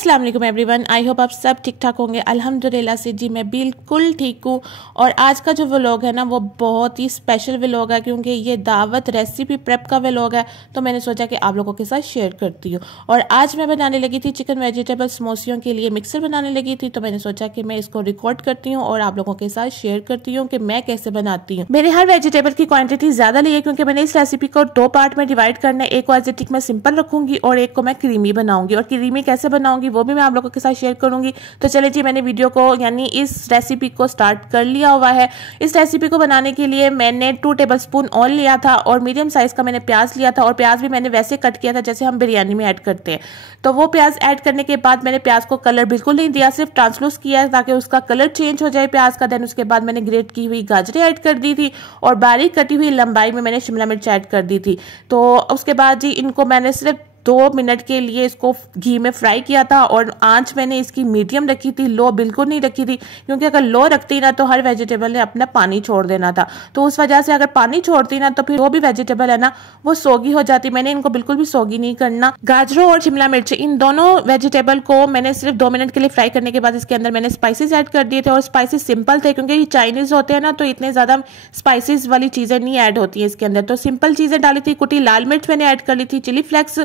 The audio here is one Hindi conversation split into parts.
अस्सलाम वालेकुम एवरीवन, आई होप आप सब ठीक ठाक होंगे। अल्हम्दुलिल्लाह से जी मैं बिल्कुल ठीक हूँ। और आज का जो व्लॉग है ना वो बहुत ही स्पेशल व्लॉग है, क्योंकि ये दावत रेसिपी प्रेप का व्लॉग है। तो मैंने सोचा कि आप लोगों के साथ शेयर करती हूँ। और आज मैं बनाने लगी थी चिकन वेजिटेबल समोसियों के लिए मिक्सर बनाने लगी थी। तो मैंने सोचा कि मैं इसको रिकॉर्ड करती हूँ और आप लोगों के साथ शेयर करती हूँ कि मैं कैसे बनाती हूँ। मैंने हर वेजिटेबल की क्वान्टिटी ज्यादा ली है, क्योंकि मैंने इस रेसिपी को 2 पार्ट में डिवाइड करना है। एक को एजेटिक मैं सिंपल रखूंगी और एक को मैं क्रीमी बनाऊंगी। और क्रीमी कैसे बनाऊंगी वो भी मैं आप लोगों के साथ शेयर करूंगी। तो चलिए जी, मैंने वीडियो को यानी इस रेसिपी को स्टार्ट कर लिया हुआ है। इस रेसिपी को बनाने के लिए मैंने 2 टेबलस्पून ऑयल लिया था और मीडियम साइज का मैंने प्याज लिया था। और प्याज भी मैंने वैसे कट किया था जैसे हम बिरयानी में ऐड करते हैं। तो वो प्याज ऐड करने के बाद मैंने प्याज को कलर बिल्कुल नहीं दिया, सिर्फ ट्रांसलूस किया ताकि उसका कलर चेंज हो जाए प्याज का। देन उसके बाद मैंने ग्रेट की हुई गाजरें ऐड कर दी थी और बारीक कटी हुई लंबाई में मैंने शिमला मिर्च ऐड कर दी थी। तो उसके बाद जी इनको मैंने सिर्फ 2 मिनट के लिए इसको घी में फ्राई किया था। और आंच मैंने इसकी मीडियम रखी थी, लो बिल्कुल नहीं रखी थी, क्योंकि अगर लो रखती ना तो हर वेजिटेबल ने अपना पानी छोड़ देना था। तो उस वजह से अगर पानी छोड़ती ना तो फिर वो भी वेजिटेबल है ना वो सोगी हो जाती। मैंने इनको बिल्कुल भी सोगी नहीं करना। गाजरों और शिमला मिर्च इन दोनों वेजिटेबल को मैंने सिर्फ 2 मिनट के लिए फ्राई करने के बाद इसके अंदर मैंने स्पाइसेस ऐड कर दिए थे। और स्पाइसेस सिंपल थे, क्योंकि ये चाइनीज होते हैं ना तो इतने ज्यादा स्पाइसेस वाली चीजें नहीं ऐड होती है इसके अंदर। तो सिंपल चीजें डाली थी। कुटी लाल मिर्च मैंने ऐड कर ली थी, चिली फ्लेक्स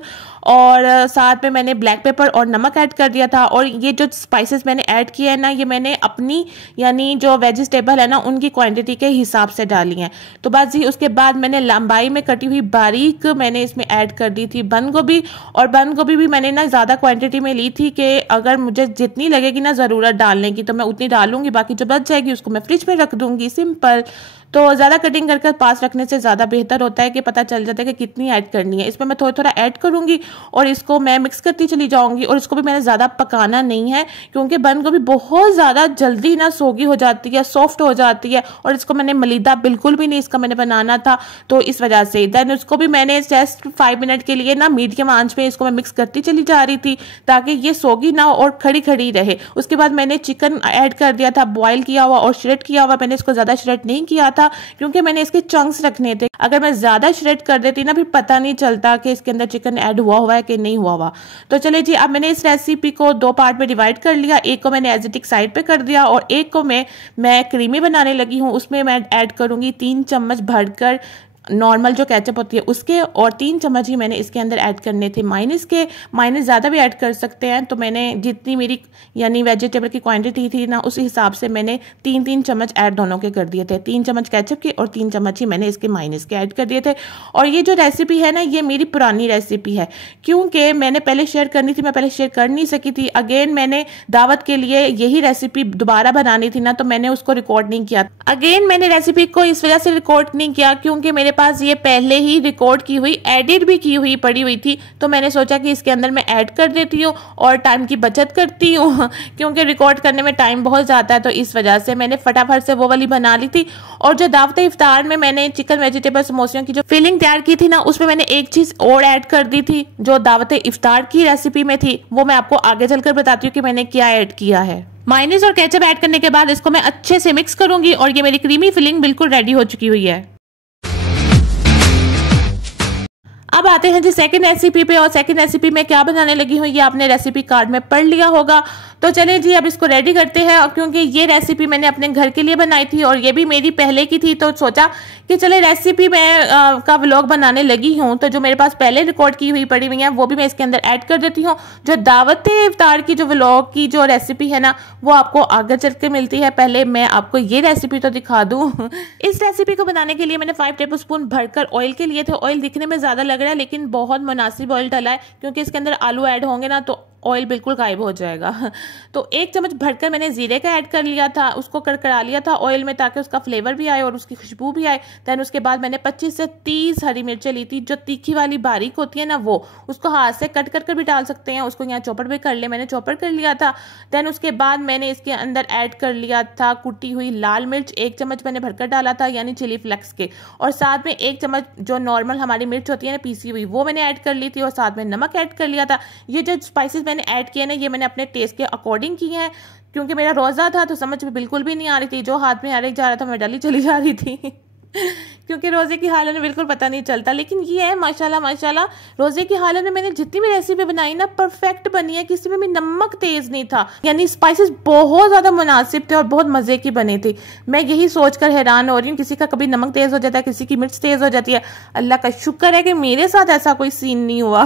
और साथ में मैंने ब्लैक पेपर और नमक ऐड कर दिया था। और ये जो स्पाइसेस मैंने ऐड किए हैं ना ये मैंने अपनी यानी जो वेजिटेबल है ना उनकी क्वांटिटी के हिसाब से डाली हैं। तो बस जी उसके बाद मैंने लंबाई में कटी हुई बारीक मैंने इसमें ऐड कर दी थी बंद गोभी। और बंद गोभी भी मैंने ना ज़्यादा क्वांटिटी में ली थी कि अगर मुझे जितनी लगेगी ना ज़रूरत डालने की तो मैं उतनी डालूंगी, बाकी जो बच जाएगी उसको मैं फ्रिज में रख दूंगी। सिंपल। तो ज़्यादा कटिंग करके पास रखने से ज़्यादा बेहतर होता है कि पता चल जाता है कि कितनी ऐड करनी है। इसमें मैं थोड़ा थोड़ा ऐड करूंगी और इसको मैं मिक्स करती चली जाऊंगी। और इसको भी मैंने ज़्यादा पकाना नहीं है, क्योंकि बंद गोभी बहुत ज़्यादा जल्दी ना सोगी हो जाती है, सॉफ्ट हो जाती है। और इसको मैंने मलीदा बिल्कुल भी नहीं इसका मैंने बनाना था, तो इस वजह से देन उसको भी मैंने जस्ट 5 मिनट के लिए ना मीडियम आंच में इसको मैं मिक्स करती चली जा रही थी ताकि ये सोगी ना और खड़ी खड़ी रहे। उसके बाद मैंने चिकन ऐड कर दिया था बॉयल किया हुआ और श्रेड किया हुआ। मैंने इसको ज़्यादा श्रेड नहीं किया था क्योंकि मैंने इसके चंक्स रखने थे। अगर मैं ज्यादा श्रेड कर देती ना फिर पता नहीं चलता कि इसके अंदर चिकन ऐड हुआ है कि नहीं हुआ। तो चलिए जी, अब मैंने इस रेसिपी को 2 पार्ट में डिवाइड कर लिया। एक को मैंने एजेटिक साइड पे कर दिया और एक को मैं क्रीमी बनाने लगी हूँ। उसमें मैं ऐड करूंगी 3 चम्मच भरकर नॉर्मल जो केचप होती है उसके, और 3 चम्मच ही मैंने इसके अंदर ऐड करने थे माइनस के। माइनस ज़्यादा भी ऐड कर सकते हैं। तो मैंने जितनी मेरी यानी वेजिटेबल की क्वांटिटी थी ना उस हिसाब से मैंने 3-3 चम्मच ऐड दोनों के कर दिए थे। 3 चम्मच केचप के और 3 चम्मच ही मैंने इसके माइनस के ऐड कर दिए थे। और ये जो रेसिपी है ना ये मेरी पुरानी रेसिपी है, क्योंकि मैंने पहले शेयर करनी थी, मैं पहले शेयर कर नहीं सकी थी। अगेन मैंने दावत के लिए यही रेसिपी दोबारा बनानी थी ना तो मैंने उसको रिकॉर्ड नहीं किया। अगेन मैंने रेसिपी को इस वजह से रिकॉर्ड नहीं किया क्योंकि मेरे पास ये पहले ही रिकॉर्ड की हुई एडिट भी की हुई पड़ी हुई थी। तो मैंने सोचा कि इसके अंदर मैं ऐड कर देती हूँ और टाइम की बचत करती हूँ क्योंकि रिकॉर्ड करने में टाइम बहुत जाता है। तो इस वजह से मैंने फटाफट से वो वाली बना ली थी। और जो दावत इफ्तार में मैंने चिकन वेजिटेबल समोसियों की जो फिलिंग तैयार की थी ना उसमें मैंने एक चीज और ऐड कर दी थी जो दावत इफ्तार की रेसिपी में थी। वो मैं आपको आगे चलकर बताती हूँ कि मैंने क्या ऐड किया है। मायोनीज और केचप ऐड करने के बाद इसको मैं अच्छे से मिक्स करूंगी और ये मेरी क्रीमी फिलिंग बिल्कुल रेडी हो चुकी हुई है। अब आते हैं जी सेकंड रेसिपी पे। और सेकंड रेसिपी में क्या बनाने लगी हूँ ये आपने रेसिपी कार्ड में पढ़ लिया होगा। तो चलिए जी अब इसको रेडी करते हैं। क्योंकि ये रेसिपी मैंने अपने घर के लिए बनाई थी और ये भी मेरी पहले की थी, तो सोचा कि चले रेसिपी में का व्लॉग बनाने लगी हूँ तो जो मेरे पास पहले रिकॉर्ड की हुई पड़ी हुई है वो भी मैं इसके अंदर ऐड कर देती हूँ। जो दावत इफ्तार की जो व्लॉग की जो रेसिपी है ना वो आपको आगे चल के मिलती है। पहले मैं आपको ये रेसिपी तो दिखा दूँ। इस रेसिपी को बनाने के लिए मैंने 5 टेबलस्पून भरकर ऑयल के लिए थे। ऑयल दिखने में ज्यादा लग रहा है लेकिन बहुत मुनासिब ऑयल डाला है, क्योंकि इसके अंदर आलू ऐड होंगे ना तो ऑयल बिल्कुल गायब हो जाएगा। तो 1 चम्मच भरकर मैंने जीरे का ऐड कर लिया था, उसको कड़कड़ा लिया था ऑयल में ताकि उसका फ्लेवर भी आए और उसकी खुशबू भी आए। देन उसके बाद मैंने 25 से 30 हरी मिर्चें ली थी, जो तीखी वाली बारीक होती है ना वो, उसको हाथ से कट कर भी डाल सकते हैं। उसको यहाँ चॉपर भी कर ले, मैंने चॉपर कर लिया था। देन उसके बाद मैंने इसके अंदर ऐड कर लिया था कुटी हुई लाल मिर्च, 1 चम्मच मैंने भरकर डाला था यानी चिली फ्लेक्स के। और साथ में 1 चम्मच जो नॉर्मल हमारी मिर्च होती है ना पीसी हुई वो मैंने ऐड कर ली थी और साथ में नमक ऐड कर लिया था। ये जो स्पाइसेस मैंने ऐड किए ना ये मैंने अपने टेस्ट के अकॉर्डिंग किए हैं, क्योंकि मेरा रोजा था तो समझ में बिल्कुल भी नहीं आ रही थी, जो हाथ में आ रही जा रहा था मैं डाली चली जा रही थी। क्योंकि रोज़े की हालत में बिल्कुल पता नहीं चलता। लेकिन ये है माशाल्लाह माशाल्लाह, रोज़े की हालत में मैंने जितनी भी रेसिपी बनाई ना परफेक्ट बनी है, किसी में भी नमक तेज़ नहीं था, यानी स्पाइसेस बहुत ज़्यादा मुनासिब थे और बहुत मज़े की बनी थी। मैं यही सोचकर हैरान हो रही हूँ, किसी का कभी नमक तेज़ हो जाता है, किसी की मिर्च तेज़ हो जाती है। अल्लाह का शुक्र है कि मेरे साथ ऐसा कोई सीन नहीं हुआ।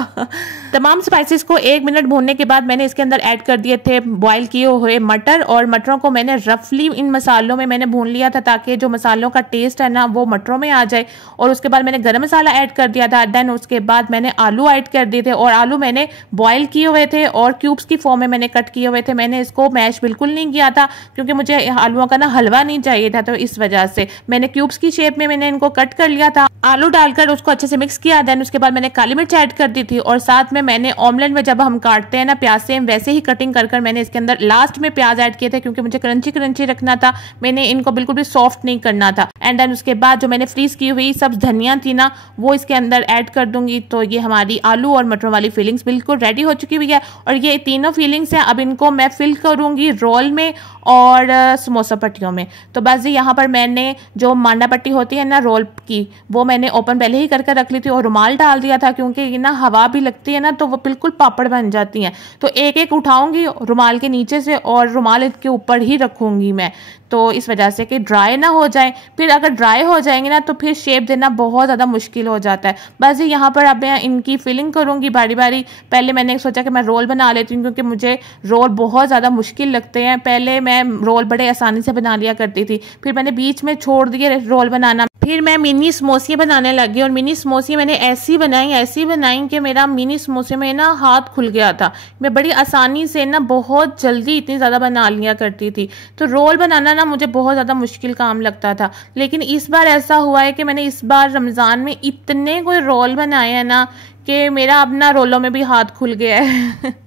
तमाम स्पाइसेस को 1 मिनट भूनने के बाद मैंने इसके अंदर ऐड कर दिए थे बॉयल किए हुए मटर, और मटरों को मैंने रफली इन मसालों में मैंने भून लिया था ताकि जो मसालों का टेस्ट है ना वो मटरों में आ जाए। और उसके बाद मैंने गरम मसाला ऐड कर दिया था। देन उसके बाद मैंने आलू ऐड कर दिए थे, और आलू मैंने बॉयल किए हुए थे और क्यूब्स की फॉर्म में मैंने कट किए हुए थे। मैंने इसको मैश बिल्कुल नहीं किया था क्योंकि मुझे आलूओं का ना हलवा नहीं चाहिए था, तो इस वजह से मैंने क्यूब्स की शेप में मैंने इनको कट कर लिया था। आलू डालकर उसको अच्छे से मिक्स किया। देन उसके बाद मैंने काली मिर्च ऐड कर दी थी, और साथ में मैंने ऑमलेट में जब हम काटते हैं ना प्याज से वैसे ही कटिंग कर मैंने इसके अंदर लास्ट में प्याज ऐड किए थे क्योंकि मुझे क्रंची क्रंची रखना था, मैंने इनको बिल्कुल भी सॉफ्ट नहीं करना था। एंड देन उसके बाद जो मैंने फ्रीज की हुई सब धनिया थी ना वो इसके अंदर ऐड कर दूंगी। तो ये हमारी आलू और मटरों वाली फीलिंग्स बिल्कुल रेडी हो चुकी हुई है, और ये तीनों फीलिंग्स हैं। अब इनको मैं फिल करूंगी रोल में और समोसा पट्टियों में। तो बस जी यहाँ पर मैंने जो मांडा पट्टी होती है ना रोल की, वो मैंने ओपन पहले ही करके रख ली थी और रुमाल डाल दिया था क्योंकि ये ना हवा भी लगती है ना तो वो बिल्कुल पापड़ बन जाती हैं। तो एक एक उठाऊंगी रुमाल के नीचे से और रुमाल के ऊपर ही रखूंगी मैं, तो इस वजह से कि ड्राई ना हो जाए। फिर अगर ड्राई हो जाएंगे ना तो फिर शेप देना बहुत ज़्यादा मुश्किल हो जाता है। बस यहाँ पर अब मैं इनकी फिलिंग करूँगी बारी बारी। पहले मैंने सोचा कि मैं रोल बना लेती हूँ क्योंकि मुझे रोल बहुत ज़्यादा मुश्किल लगते हैं। पहले मैं रोल बड़े आसानी से बना लिया करती थी, फिर मैंने बीच में छोड़ दिए रोल बनाना। फिर मैं मिनी समोसे बनाने लगी, और मिनी समोसे मैंने ऐसी बनाई कि मेरा मिनी समोसे में ना हाथ खुल गया था। मैं बड़ी आसानी से ना बहुत जल्दी इतनी ज़्यादा बना लिया करती थी। तो रोल बनाना ना मुझे बहुत ज़्यादा मुश्किल काम लगता था। लेकिन इस बार ऐसा हुआ है कि मैंने इस बार रमज़ान में इतने कोई रोल बनाए हैं ना कि मेरा अब ना रोलों में भी हाथ खुल गया है।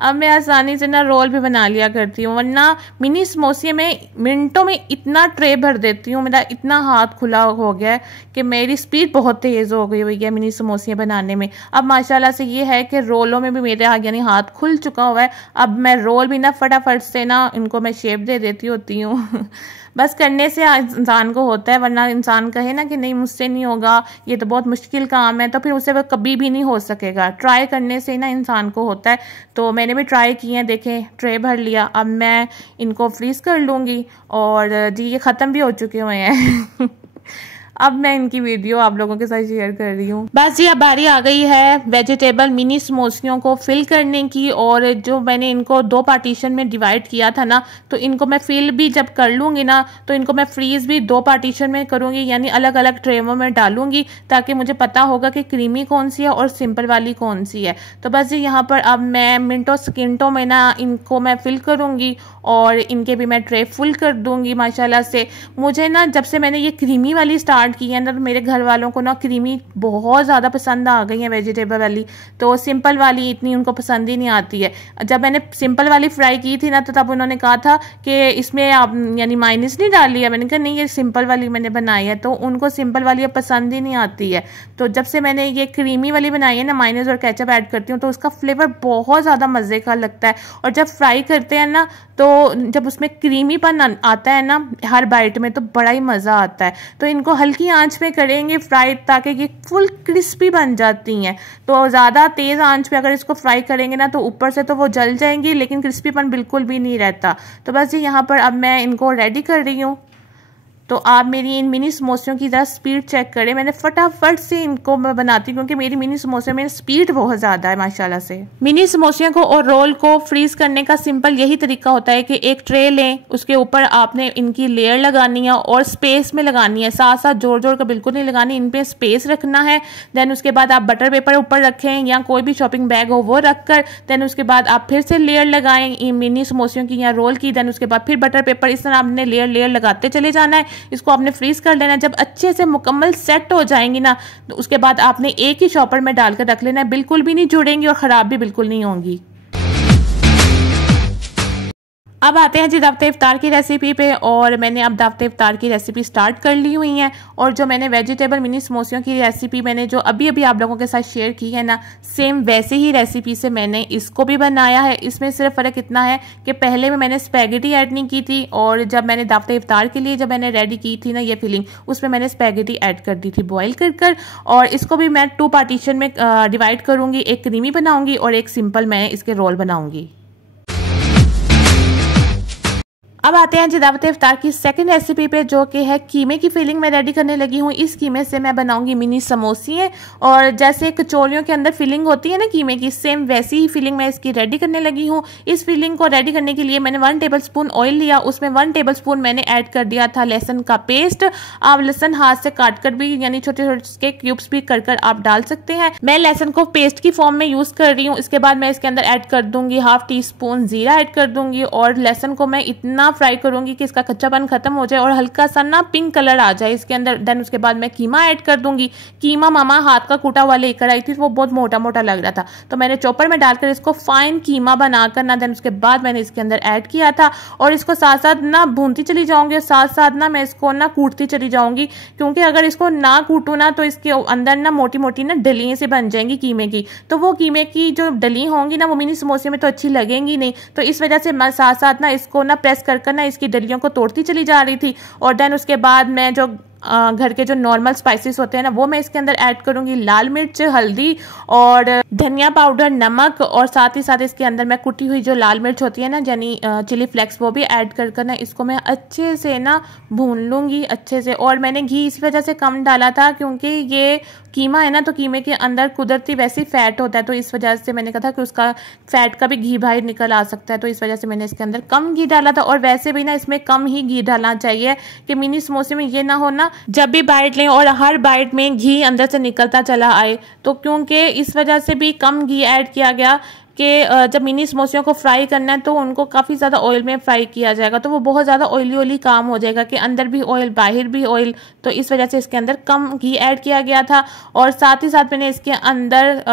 अब मैं आसानी से ना रोल भी बना लिया करती हूँ, वरना मिनी समोसे में मिनटों में इतना ट्रे भर देती हूँ। मेरा इतना हाथ खुला हो गया है कि मेरी स्पीड बहुत तेज़ हो गई हुई है मिनी समोसे बनाने में। अब माशाल्लाह से ये है कि रोलों में भी मेरे यानी हाथ खुल चुका हुआ है। अब मैं रोल भी ना फटाफट से ना इनको मैं शेप दे देती होती हूँ। बस करने से इंसान को होता है, वरना इंसान कहे ना कि नहीं मुझसे नहीं होगा, ये तो बहुत मुश्किल काम है, तो फिर उससे वो कभी भी नहीं हो सकेगा। ट्राई करने से ना इंसान को होता है। तो मैंने भी ट्राई किए हैं, देखें ट्रे भर लिया। अब मैं इनको फ्रीज कर लूँगी, और जी ये ख़त्म भी हो चुके हुए हैं। अब मैं इनकी वीडियो आप लोगों के साथ शेयर कर रही हूँ। बस जी अब बारी आ गई है वेजिटेबल मिनी समोसियों को फिल करने की, और जो मैंने इनको 2 पार्टीशन में डिवाइड किया था ना, तो इनको मैं फिल भी जब कर लूँगी ना तो इनको मैं फ्रीज भी 2 पार्टीशन में करूँगी, यानी अलग अलग ट्रेवों में डालूंगी ताकि मुझे पता होगा कि क्रीमी कौन सी है और सिंपल वाली कौन सी है। तो बस जी यहाँ पर अब मैं मिनटों सेकेंडों में ना इनको मैं फिल करूँगी और इनके भी मैं ट्रे फुल कर दूँगी माशाल्लाह से। मुझे ना जब से मैंने ये क्रीमी वाली स्टार्ट की है ना, तो मेरे घर वालों को ना क्रीमी बहुत ज़्यादा पसंद आ गई है वेजिटेबल वाली, तो सिंपल वाली इतनी उनको पसंद ही नहीं आती है। जब मैंने सिंपल वाली फ्राई की थी ना तो तब उन्होंने कहा था कि इसमें आप यानी माइनस नहीं डाली है। मैंने कहा नहीं, ये सिंपल वाली मैंने बनाई है, तो उनको सिंपल वाली अब पसंद ही नहीं आती है। तो जब से मैंने ये क्रीमी वाली बनाई है ना, माइनस और केचप ऐड करती हूँ तो उसका फ्लेवर बहुत ज़्यादा मज़े का लगता है। और जब फ्राई करते हैं ना तो जब उसमें क्रीमीपन आता है ना हर बाइट में तो बड़ा ही मज़ा आता है। तो इनको हल्की आंच में करेंगे फ्राई ताकि ये फुल क्रिस्पी बन जाती हैं। तो ज़्यादा तेज़ आंच पे अगर इसको फ्राई करेंगे ना तो ऊपर से तो वो जल जाएंगी लेकिन क्रिस्पीपन बिल्कुल भी नहीं रहता। तो बस ये यहाँ पर अब मैं इनको रेडी कर रही हूँ। तो आप मेरी इन मिनी समोसियों की ज़रा स्पीड चेक करें। मैंने फटाफट से इनको मैं बनाती हूँ क्योंकि मेरी मिनी समोसे में स्पीड बहुत ज़्यादा है माशाल्लाह से। मिनी समोसियों को और रोल को फ्रीज करने का सिंपल यही तरीका होता है कि एक ट्रे लें, उसके ऊपर आपने इनकी लेयर लगानी है और स्पेस में लगानी है, साथ साथ जोड़ जोड़ कर बिल्कुल नहीं लगानी, इन पर स्पेस रखना है। देन उसके बाद आप बटर पेपर ऊपर रखें या कोई भी शॉपिंग बैग हो वो रख कर, देन उसके बाद आप फिर से लेयर लगाएं मिनी समोसियों की या रोल की। देन उसके बाद फिर बटर पेपर, इस तरह आपने लेयर लगाते चले जाना है। इसको आपने फ्रीज कर लेना। जब अच्छे से मुकम्मल सेट हो जाएंगी ना तो उसके बाद आपने एक ही शॉपर में डालकर रख लेना है, बिल्कुल भी नहीं जुड़ेंगी और ख़राब भी बिल्कुल नहीं होंगी। अब आते हैं जी दावत इफ्तार की रेसिपी पे। और मैंने अब दावत इफ्तार की रेसिपी स्टार्ट कर ली हुई है। और जो मैंने वेजिटेबल मिनी समोसियों की रेसिपी मैंने जो अभी अभी आप लोगों के साथ शेयर की है ना, सेम वैसे ही रेसिपी से मैंने इसको भी बनाया है। इसमें सिर्फ फ़र्क इतना है कि पहले में मैंने स्पैगेटी ऐड नहीं की थी, और जब मैंने दावत इफ्तार के लिए जब मैंने रेडी की थी ना ये फिलिंग, उसमें मैंने स्पैगेटी ऐड कर दी थी बॉयल कर। और इसको भी मैं 2 पार्टीशन में डिवाइड करूँगी, एक क्रीमी बनाऊँगी और एक सिंपल मैं इसके रोल बनाऊँगी। अब आते हैं जी दावत इफ्तार की सेकंड रेसिपी पे, जो कि है कीमे की फिलिंग मैं रेडी करने लगी हूँ। इस कीमे से मैं बनाऊंगी मिनी समोसे, और जैसे कचौरियों के अंदर फिलिंग होती है ना कीमे की, सेम वैसी ही फिलिंग मैं इसकी रेडी करने लगी हूँ। इस फिलिंग को रेडी करने के लिए मैंने 1 टेबलस्पून ऑयल लिया, उसमें 1 टेबलस्पून मैंने ऐड कर दिया था लहसुन का पेस्ट। आप लहसुन हाथ से काट कर भी यानी छोटे छोटे क्यूब्स भी कर आप डाल सकते हैं। मैं लहसुन को पेस्ट की फॉर्म में यूज कर रही हूँ। इसके बाद मैं इसके अंदर ऐड कर दूंगी 1/2 टीस्पून जीरा ऐड कर दूंगी, और लहसुन को मैं इतना फ्राई करूंगी कि इसका कच्चापन खत्म हो जाए और हल्का सा ना पिंक कलर आ जाए इसके अंदर। देन उसके बाद मैं कीमा ऐड कर दूंगी। कीमा मामा हाथ का कूटा हुआ लेकर आई थी, वो बहुत मोटा मोटा लग रहा था, तो मैंने चॉपर में डालकर इसको फाइन कीमा बनाकर ना, देन उसके बाद मैंने इसके अंदर ऐड किया था। और इसको साथ साथ ना भूनती चली जाऊंगी, और साथ साथ ना मैं इसको ना कूटती चली जाऊंगी, क्योंकि अगर इसको ना कूटू ना तो इसके अंदर ना मोटी मोटी ना डलियां से बन जाएंगी कीमे की। तो वो कीमे की जो डली होंगी ना वो मिनी समोसे में तो अच्छी लगेंगी नहीं, तो इस वजह से मैं साथ साथ ना इसको ना प्रेस कर ना इसकी डलियों को तोड़ती चली जा रही थी। और देन उसके बाद मैं जो घर के जो नॉर्मल स्पाइसेस होते हैं ना वो मैं इसके अंदर ऐड करूंगी, लाल मिर्च, हल्दी और धनिया पाउडर, नमक, और साथ ही साथ इसके अंदर मैं कुटी हुई जो लाल मिर्च होती है ना यानी चिली फ्लेक्स, वो भी ऐड कर ना इसको मैं अच्छे से ना भून लूंगी अच्छे से। और मैंने घी इस वजह से कम डाला था क्योंकि ये कीमा है ना, तो कीमे के अंदर कुदरती वैसे फैट होता है, तो इस वजह से मैंने कहा था कि उसका फैट का भी घी बाहर निकल आ सकता है, तो इस वजह से मैंने इसके अंदर कम घी डाला था। और वैसे भी ना इसमें कम ही घी डालना चाहिए कि मिनी समोसे में ये ना हो ना जब भी बाइट लें और हर बाइट में घी अंदर से निकलता चला आए, तो क्योंकि इस वजह से भी कम घी ऐड किया गया कि जब मिनी समोसियों को फ्राई करना है तो उनको काफ़ी ज़्यादा ऑयल में फ्राई किया जाएगा, तो वो बहुत ज़्यादा ऑयली काम हो जाएगा कि अंदर भी ऑयल बाहर भी ऑयल, तो इस वजह से इसके अंदर कम घी ऐड किया गया था। और साथ ही साथ मैंने इसके अंदर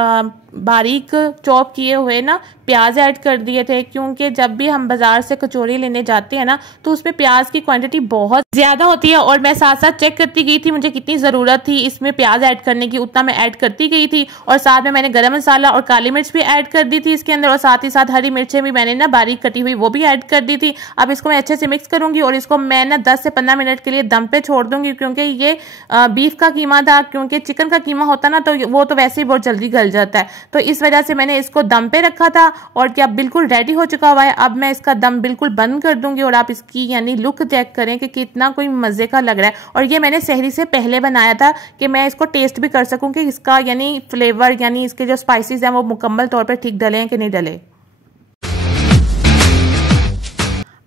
बारीक चॉप किए हुए ना प्याज ऐड कर दिए थे, क्योंकि जब भी हम बाजार से कचौरी लेने जाते हैं ना तो उसमें प्याज की क्वांटिटी बहुत ज़्यादा होती है, और मैं साथ साथ चेक करती गई थी मुझे कितनी ज़रूरत थी इसमें प्याज ऐड करने की, उतना मैं ऐड करती गई थी। और साथ में मैंने गरम मसाला और काली मिर्च भी ऐड कर दी थी इसके अंदर, और साथ ही साथ हरी मिर्चें भी मैंने ना बारीक कटी हुई वो भी ऐड कर दी थी। अब इसको मैं अच्छे से मिक्स करूंगी और इसको मैं ना 10 से 15 मिनट के लिए दम पे छोड़ दूंगी, क्योंकि ये बीफ का कीमा था, क्योंकि चिकन का कीमा होता ना तो वो तो वैसे ही बहुत जल्दी गल जाता है, तो इस वजह से मैंने इसको दम पे रखा था। और क्या बिल्कुल रेडी हो चुका हुआ है। अब मैं इसका दम बिल्कुल बंद कर दूंगी, और आप इसकी यानी लुक चेक करें कि कितना कोई मजे का लग रहा है। और ये मैंने सहरी से पहले बनाया था कि मैं इसको टेस्ट भी कर सकूं कि इसका यानी फ्लेवर यानी इसके जो स्पाइसेस हैं वो मुकम्मल तौर पर ठीक डले हैं कि नहीं डले।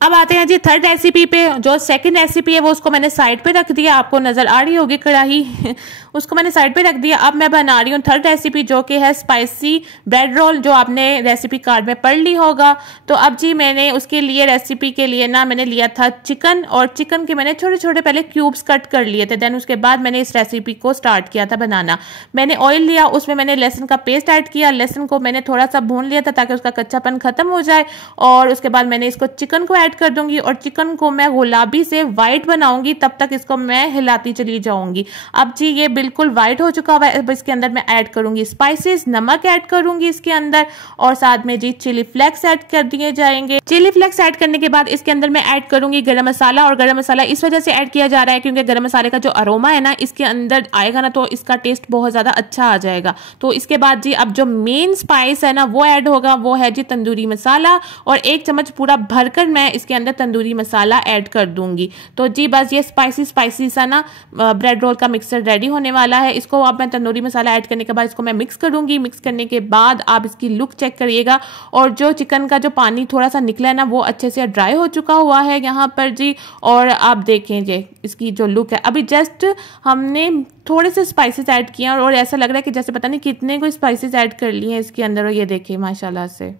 अब आते हैं जी थर्ड रेसिपी पे। जो सेकंड रेसिपी है वो उसको मैंने साइड पे रख दिया, आपको नजर आ रही होगी कढ़ाई उसको मैंने साइड पे रख दिया। अब मैं बना रही हूँ थर्ड रेसिपी, जो कि है स्पाइसी ब्रेड रोल, जो आपने रेसिपी कार्ड में पढ़ ली होगा। तो अब जी मैंने उसके लिए रेसिपी के लिए ना मैंने लिया था चिकन, और चिकन के मैंने छोटे छोटे पहले क्यूब्स कट कर लिए थे। देन उसके बाद मैंने इस रेसिपी को स्टार्ट किया था बनाना। मैंने ऑयल लिया, उसमें मैंने लहसुन का पेस्ट ऐड किया, लहसुन को मैंने थोड़ा सा भून लिया था ताकि उसका कच्चापन खत्म हो जाए। और उसके बाद मैंने इसको चिकन को ऐड कर दूंगी, और चिकन को मैं गुलाबी से वाइट बनाऊंगी, तब तक इसको मैं हिलाती चली जाऊंगी। अब जी ये बिल्कुल वाइट हो चुका हुआ है। अब इसके अंदर मैं ऐड करूंगी स्पाइसेस, नमक ऐड करूंगी इसके अंदर, और साथ में जी चिली फ्लेक्स ऐड कर दिए जाएंगे। चिली फ्लेक्स ऐड करने के बाद इसके अंदर मैं ऐड करूंगी गरम मसाला, और गरम मसाला इस वजह से ऐड किया जा रहा है क्योंकि गरम मसाले का जो अरोमा है ना इसके अंदर आएगा ना तो इसका टेस्ट बहुत ज्यादा अच्छा आ जाएगा। तो इसके बाद जी अब जो मेन स्पाइस है ना वो ऐड होगा, वो है जी तंदूरी मसाला, और 1 चम्मच पूरा भरकर मैं इसके अंदर तंदूरी मसाला ऐड कर दूंगी। तो जी बस ये स्पाइसी सा ना ब्रेड रोल का मिक्सचर रेडी होने वाला है। इसको अब मैं तंदूरी मसाला ऐड करने के बाद इसको मैं मिक्स करूंगी। मिक्स करने के बाद आप इसकी लुक चेक करिएगा, और जो चिकन का जो पानी थोड़ा सा निकला है ना वो अच्छे से ड्राई हो चुका हुआ है यहाँ पर जी। और आप देखें जी इसकी जो लुक है, अभी जस्ट हमने थोड़े से स्पाइसेस ऐड किए और ऐसा लग रहा है कि जैसे पता नहीं कितने को स्पाइसेस ऐड कर लिए हैं इसके अंदर, और ये देखिए माशाल्लाह से।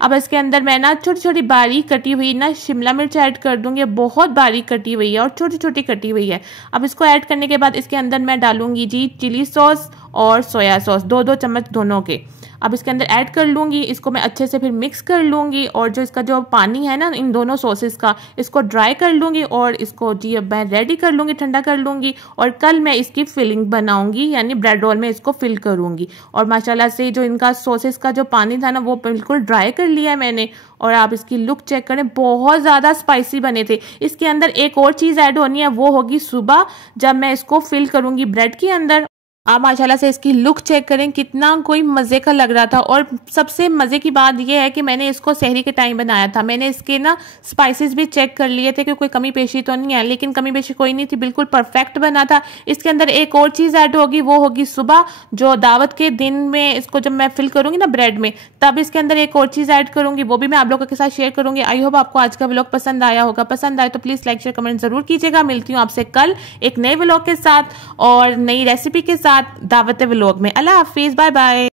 अब इसके अंदर मैं ना छोटी छोटी बारीक कटी हुई ना शिमला मिर्च ऐड कर दूंगी, बहुत बारीक कटी हुई है और छोटी छोटी कटी हुई है। अब इसको ऐड करने के बाद इसके अंदर मैं डालूंगी जी चिली सॉस और सोया सॉस 2-2 चम्मच दोनों के। अब इसके अंदर ऐड कर लूँगी, इसको मैं अच्छे से फिर मिक्स कर लूँगी और जो इसका जो पानी है ना इन दोनों सॉसेस का, इसको ड्राई कर लूँगी और इसको जी अब मैं रेडी कर लूँगी, ठंडा कर लूँगी और कल मैं इसकी फिलिंग बनाऊँगी, यानी ब्रेड रोल में इसको फिल करूँगी। और माशाल्लाह से जो इनका सॉसेस का जो पानी था ना वो बिल्कुल ड्राई कर लिया है मैंने। और आप इसकी लुक चेक करें, बहुत ज़्यादा स्पाइसी बने थे। इसके अंदर एक और चीज़ ऐड होनी है, वो होगी सुबह जब मैं इसको फिल करूँगी ब्रेड के अंदर। आप माशाल्लाह से इसकी लुक चेक करें, कितना कोई मज़े का लग रहा था। और सबसे मज़े की बात यह है कि मैंने इसको सहरी के टाइम बनाया था। मैंने इसके ना स्पाइसेस भी चेक कर लिए थे कि कोई कमी पेशी तो नहीं है, लेकिन कमी पेशी कोई नहीं थी, बिल्कुल परफेक्ट बना था। इसके अंदर एक और चीज़ ऐड होगी, वो होगी सुबह जो दावत के दिन में इसको जब मैं फिल करूँगी ना ब्रेड में, तब इसके अंदर एक और चीज़ ऐड करूँगी, वो भी मैं आप लोगों के साथ शेयर करूँगी। आई होप आपको आज का व्लॉग पसंद आया होगा। पसंद आए तो प्लीज़ लाइक शेयर कमेंट ज़रूर कीजिएगा। मिलती हूँ आपसे कल एक नए व्लॉग के साथ और नई रेसिपी के साथ दावत व्लॉग में। अल्लाह हाफिज़, बाय बाय।